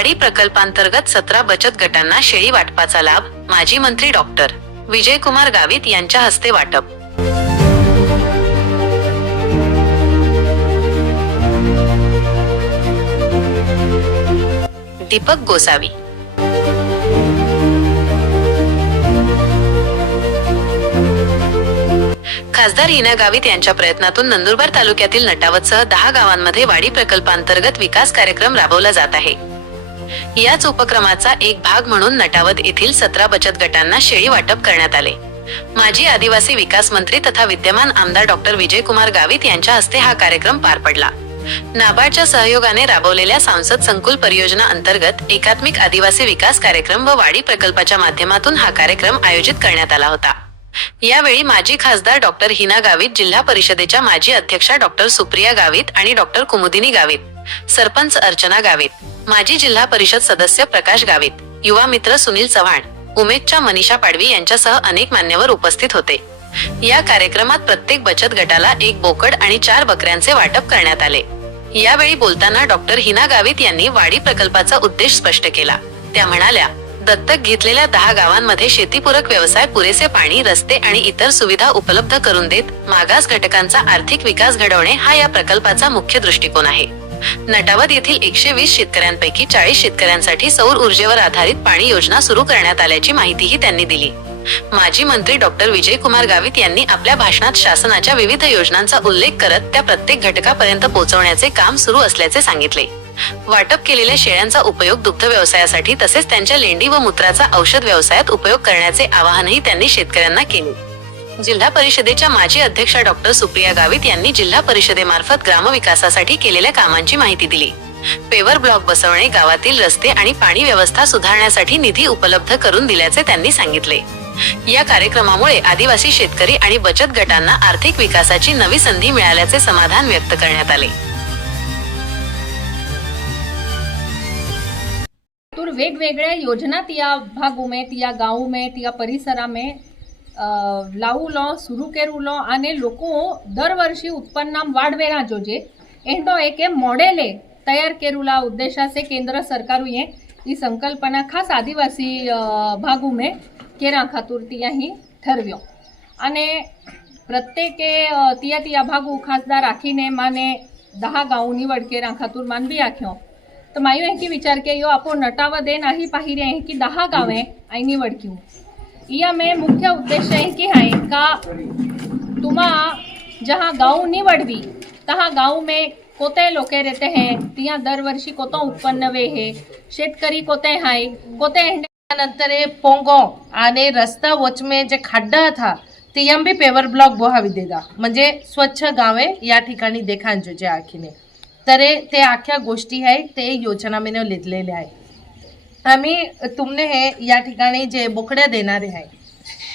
वाडी प्रकल्पांतर्गत सतरा बचत गटांना शेळी वाटपाचा लाभ माजी मंत्री डॉक्टर विजयकुमार गावित यांच्या हस्ते वाटप. दीपक गोसावी. खासदार हिना गावित यांच्या प्रयत्नातून नंदुरबार तालुक्यातील नटावतसह दहा गावांमध्ये वाडी प्रकल्पांतर्गत विकास कार्यक्रम राबवला जात आहे. याच उपक्रमाचा एक भाग म्हणून नटावत येथील सतरा बचत गटांना शेळी वाटप करण्यात आले. माजी आदिवासी विकास मंत्री तथा विद्यमान आमदार डॉक्टर विजयकुमार गावित यांच्या हस्ते हा कार्यक्रम पार पडला. नाबार्डच्या सहयोगाने राबवलेल्या सांसद संकुल परियोजना अंतर्गत एकात्मिक आदिवासी विकास कार्यक्रम व वाडी प्रकल्पाच्या माध्यमातून हा कार्यक्रम आयोजित करण्यात आला होता. यावेळी माजी खासदार डॉक्टर हिना गावित जिल्हा परिषदेच्या माजी अध्यक्षा डॉक्टर सुप्रिया गावित आणि डॉक्टर कुमुदिनी गावित सरपंच अर्चना गावित माजी जिल्हा परिषद सदस्य प्रकाश गावित युवा मित्र सुनील चव्हाण उमेदच्या मनीषा पाडवी यांच्यासह अनेक मान्यवर उपस्थित होते. या कार्यक्रमात प्रत्येक बचत गटाला एक बोकड आणि चार बकऱ्यांचे वाटप करण्यात आले. यावेळी बोलताना डॉक्टर हिना गावित यांनी वाडी प्रकल्पाचा उद्देश स्पष्ट केला. त्या म्हणाल्या दत्तक घेतलेल्या दहा गावांमध्ये शेतीपूरक व्यवसाय पुरेसे पाणी रस्ते आणि इतर सुविधा उपलब्ध करून देत मागास घटकांचा आर्थिक विकास घडवणे हा या प्रकल्पाचा मुख्य दृष्टिकोन आहे. नटावत येथील एकशे वीस शेतकऱ्यांपैकी चाळीस शेतकऱ्यांसाठी सौर ऊर्जेवर आधारित पाणी योजना सुरू करण्यात आल्याची माहितीही त्यांनी दिली. माजी मंत्री डॉक्टर विजयकुमार गावित यांनी आपल्या भाषणात शासनाच्या विविध योजनांचा उल्लेख करत त्या प्रत्येक घटकापर्यंत पोहोचवण्याचे काम सुरू असल्याचे सांगितले. वाटप केलेल्या शेळ्यांचा उपयोग दुग्ध व्यवसायासाठी तसेच त्यांच्या लेंडी व मूत्राचा औषध व्यवसायात उपयोग करण्याचे आवाहनही त्यांनी शेतकऱ्यांना केले. जिल्हा परिषदेच्या माजी अध्यक्षा डॉक्टर सुप्रिया गावित यांनी जिल्हा परिषदेमार्फत ग्रामविकासासाठी केलेल्या कामांची माहिती दिली. पेवर ब्लॉक बसवणे गावातील रस्ते आणि पाणी व्यवस्था सुधारण्यासाठी निधी उपलब्ध करून दिल्याचे त्यांनी सांगितले. या कार्यक्रमामुळे आदिवासी शेतकरी आणि बचत गटांना आर्थिक विकासाची नवी संधी मिळाल्याचे समाधान व्यक्त करण्यात आले. वेगवेगळ्या योजना या भागो में या गाँव में या परिसरा में લાવું લો સુરુ કેરું લો અને લોકો દર વર્ષે ઉત્પન્નામ વાડવેરા જોજે. એનો એક મોડેલે તૈયાર કેરુલા ઉદ્દેશાશે કેન્દ્ર સરકારુએ એ સંકલ્પના ખાસ આદિવાસી ભાગુ મેં કેરા ખાતુરતી અહીં ઠરવ્યો. અને પ્રત્યેકે ત્યાં ત્યાં ભાગુ ખાસદાર રાખીને માને દહા ગાઉની વડકેરા ખાતુર માન બી આખ્યો. તો માયો એકી વિચાર કે યો આપો નટાવા દેન આહી પાહિરે એકી દહા ગાવે આઈની વડક્યું आई या में मुख्य उद्देश्य है कि है का तुमा जहाँ गाँव निवडवी तहाँ गाँव में कोते लोके रहते हैं तिया दरवर्षी कोतो उत्पन्न वे है शेतकरी कोते हाय कोते नंतर पोंगो आणि रस्ता वचमे जे खड्डा था तियम बी पेवर ब्लॉक बोहावी देदा म्हणजे स्वच्छ गावे या ठिकाणी देखांजो जे आखीने। तर ते आख्या गोष्टी आहे ते योजना मीनं लिहिलेल्या आहे आम्ही तुमने हे या ठिकाणी जे बोकड्या देणारे आहे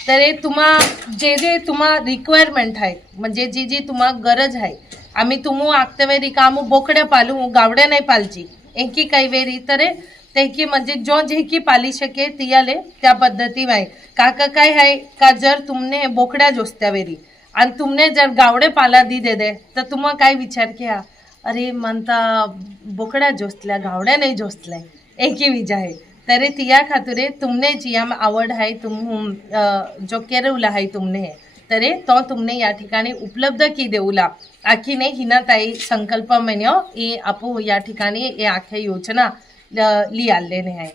तर हे तुम्हा जे जे तुम्हा रिक्वायरमेंट आहे म्हणजे जी जी तुम्हा गरज आहे आम्ही तुमू आखते वेरी का बोकड्या पालू गावड्या नाही पालची एकी काही वेरी तर ते की म्हणजे जो जे की पाली शके तियाले त्या पद्धती आहे. काका काय आहे का जर तुमने बोकड्या जोसत्या वेरी आणि तुमने जर गावडे पाला दी दे दे तर तुम्हा काय विचार किया अरे म्हणता बोकड्या जोसल्या गावड्या नाही जोसल्या एकी विजा आहे. तरी तिया खातुरे तुमने जियाम आवड आहे तुम जो केरवला आहे तुमने. तरे तो तुमने या ठिकाणी उपलब्ध की देऊला. आखीने हिना ताई संकल्प मेन्यो ए आपू या ठिकाणी ए आख्या योजना अं, लियालेने आहे.